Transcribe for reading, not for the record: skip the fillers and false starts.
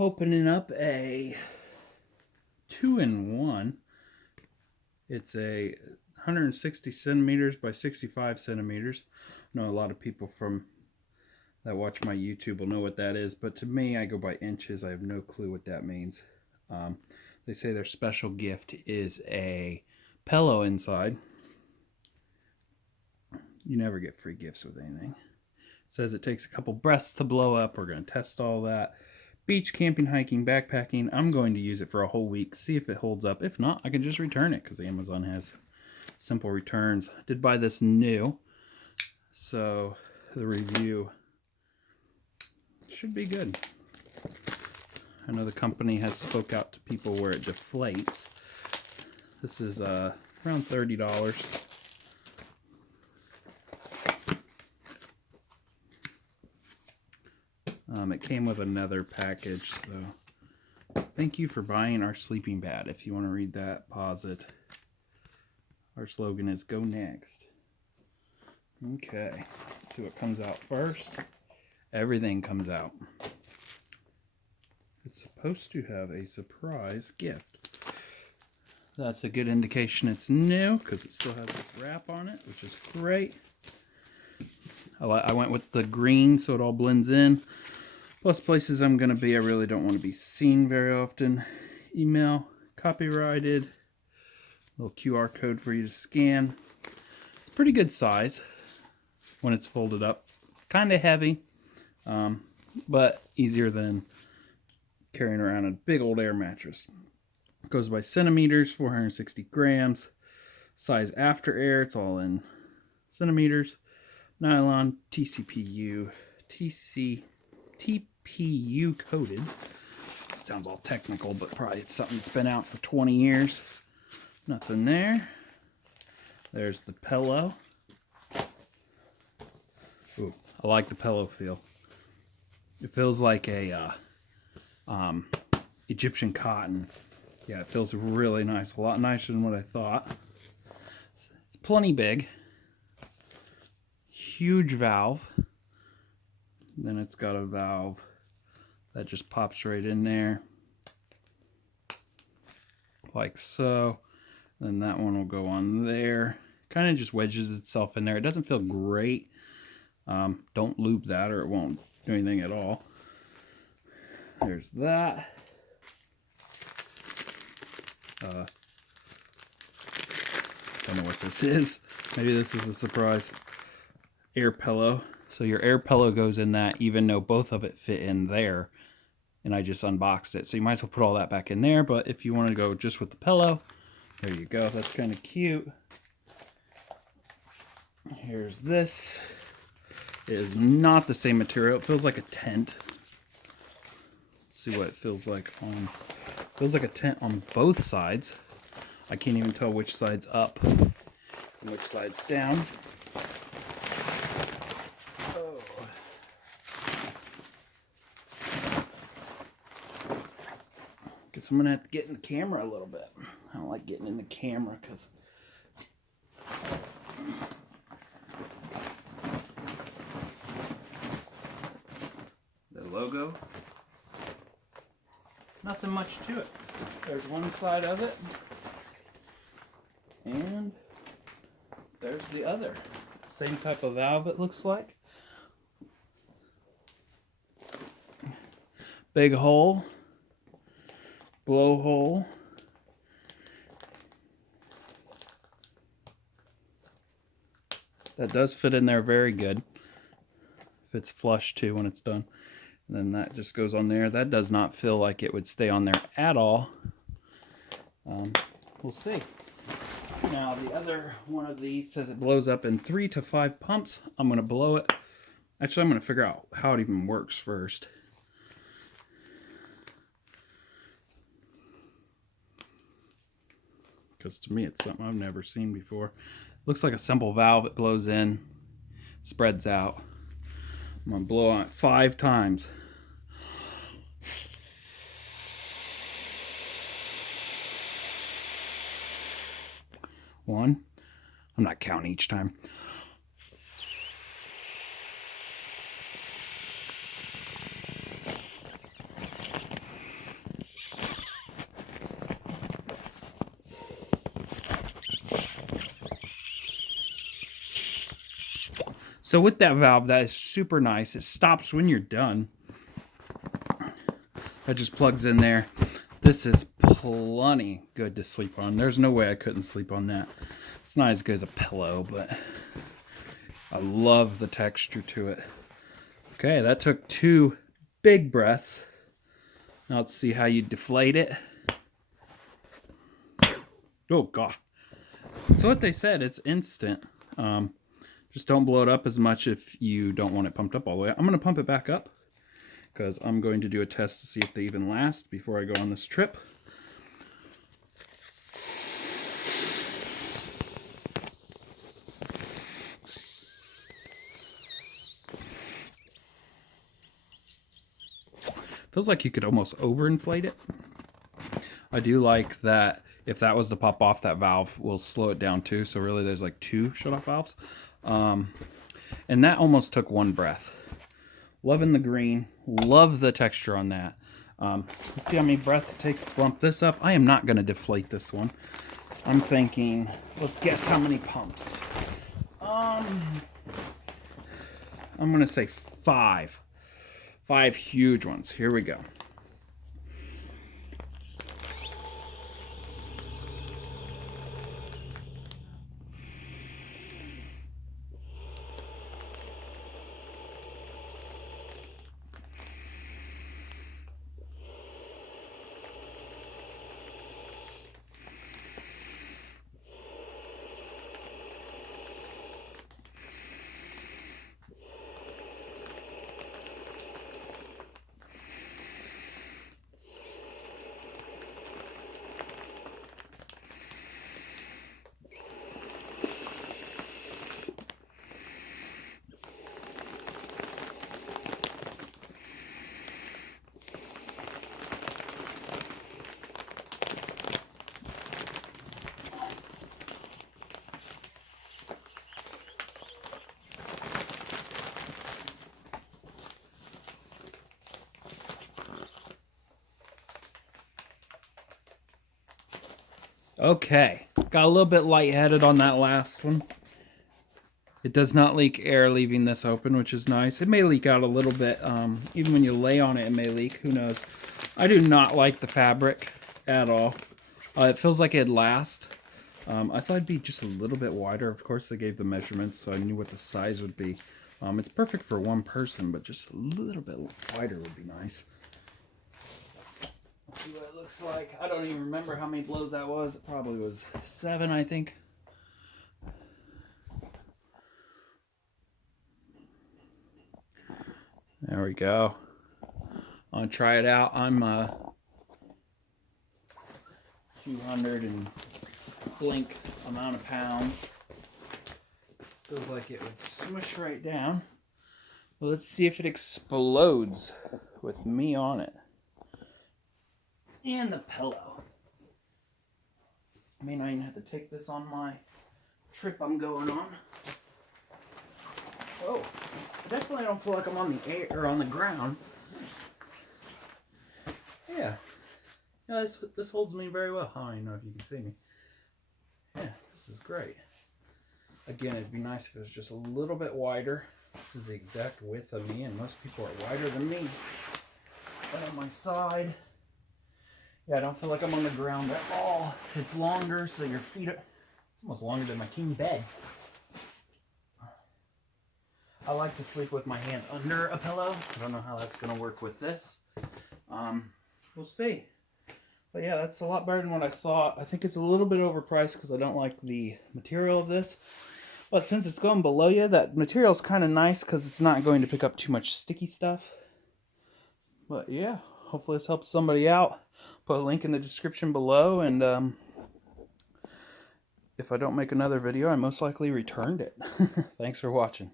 opening up a 2-in-1. It's a 160 centimeters by 65 centimeters. I know a lot of people that watch my YouTube will know what that is, but to me, I go by inches. I have no clue what that means. They say their special gift is a pillow inside. You never get free gifts with anything. It says it takes a couple breaths to blow up. We're going to test all that. Beach, camping, hiking, backpacking. I'm going to use it for a whole week, see if it holds up. If not, I can just return it because Amazon has simple returns. I did buy this new, so the review should be good. I know the company has spoke out to people where it deflates. This is around $30. It came with another package, so thank you for buying our sleeping bag. If you want to read that, pause it. Our slogan is Go Next. Okay, let's see what comes out first. Everything comes out. It's supposed to have a surprise gift. That's a good indication it's new because it still has this wrap on it, which is great. I went with the green so it all blends in. Plus places I'm going to be, I really don't want to be seen very often. Email, copyrighted, little QR code for you to scan. It's pretty good size when it's folded up. Kind of heavy, but easier than carrying around a big old air mattress. It goes by centimeters, 460 grams. Size after air, it's all in centimeters. Nylon, TPU coated. Sounds all technical, but probably it's something that's been out for 20 years. Nothing there. There's the pillow. Ooh, I like the pillow feel. It feels like a Egyptian cotton. Yeah, it feels really nice. A lot nicer than what I thought. It's plenty big. Huge valve. Then it's got a valve that just pops right in there. Like so. Then that one will go on there. Kind of just wedges itself in there. It doesn't feel great. Don't lube that or it won't do anything at all. There's that. Don't know what this is. Maybe this is a surprise. Air pillow. So your air pillow goes in that even though both of it fit in there. And I just unboxed it. So you might as well put all that back in there. But if you want to go just with the pillow, there you go. That's kind of cute. Here's this. It is not the same material. It feels like a tent. Let's see what it feels like on. It feels like a tent on both sides. I can't even tell which side's up and which side's down. Guess I'm gonna have to get in the camera a little bit. I don't like getting in the camera because the logo, nothing much to it. There's one side of it, and there's the other. Same type of valve it looks like. Big hole. Blowhole. That does fit in there very good. Fits flush too when it's done. And then that just goes on there. That does not feel like it would stay on there at all. We'll see. Now the other one of these says it blows up in 3 to 5 pumps. I'm going to blow it. Actually, I'm going to figure out how it even works first. Because to me it's something I've never seen before. Looks like a simple valve. It blows in, spreads out. I'm going to blow on it 5 times. One. I'm not counting each time. So with that valve, that is super nice. It stops when you're done. That just plugs in there. This is plenty good to sleep on. There's no way I couldn't sleep on that. It's not as good as a pillow, but I love the texture to it. Okay, that took 2 big breaths. Now let's see how you deflate it. Oh, God. So what they said, it's instant. Just don't blow it up as much if you don't want it pumped up all the way. I'm going to pump it back up because I'm going to do a test to see if they even last before I go on this trip. Feels like you could almost overinflate it. I do like that if that was to pop off, that valve will slow it down too. So really there's like 2 shut-off valves. And that almost took 1 breath. Loving the green. Love the texture on that. Let's see how many breaths it takes to bump this up. I am not going to deflate this one. I'm thinking, let's guess how many pumps. I'm going to say 5. 5 huge ones. Here we go. Okay, got a little bit lightheaded on that last one. It does not leak air leaving this open, which is nice. It may leak out a little bit. Even when you lay on it, it may leak. Who knows? I do not like the fabric at all. It feels like it'd last. I thought it'd be just a little bit wider. Of course, they gave the measurements, so I knew what the size would be. It's perfect for 1 person, but just a little bit wider would be nice. Let's see what it looks like. I don't even remember how many blows that was. It probably was 7, I think. There we go. I'll try it out. I'm 200 and blink amount of pounds. Feels like it would smush right down. Well, let's see if it explodes with me on it. And the pillow. I mean, I even have to take this on my trip I'm going on. Oh, I definitely don't feel like I'm on the air or on the ground. Yeah. Yeah, this holds me very well. I don't even know if you can see me. Yeah, this is great. Again, it'd be nice if it was just a little bit wider. This is the exact width of me, and most people are wider than me. And on my side, yeah, I don't feel like I'm on the ground at all. It's longer, so your feet are almost longer than my king bed. I like to sleep with my hand under a pillow. I don't know how that's going to work with this. We'll see. But yeah, that's a lot better than what I thought. I think it's a little bit overpriced because I don't like the material of this. But since it's going below you, that material is kind of nice because it's not going to pick up too much sticky stuff. But yeah, hopefully this helps somebody out. Put a link in the description below, and if I don't make another video, I most likely returned it. Thanks for watching.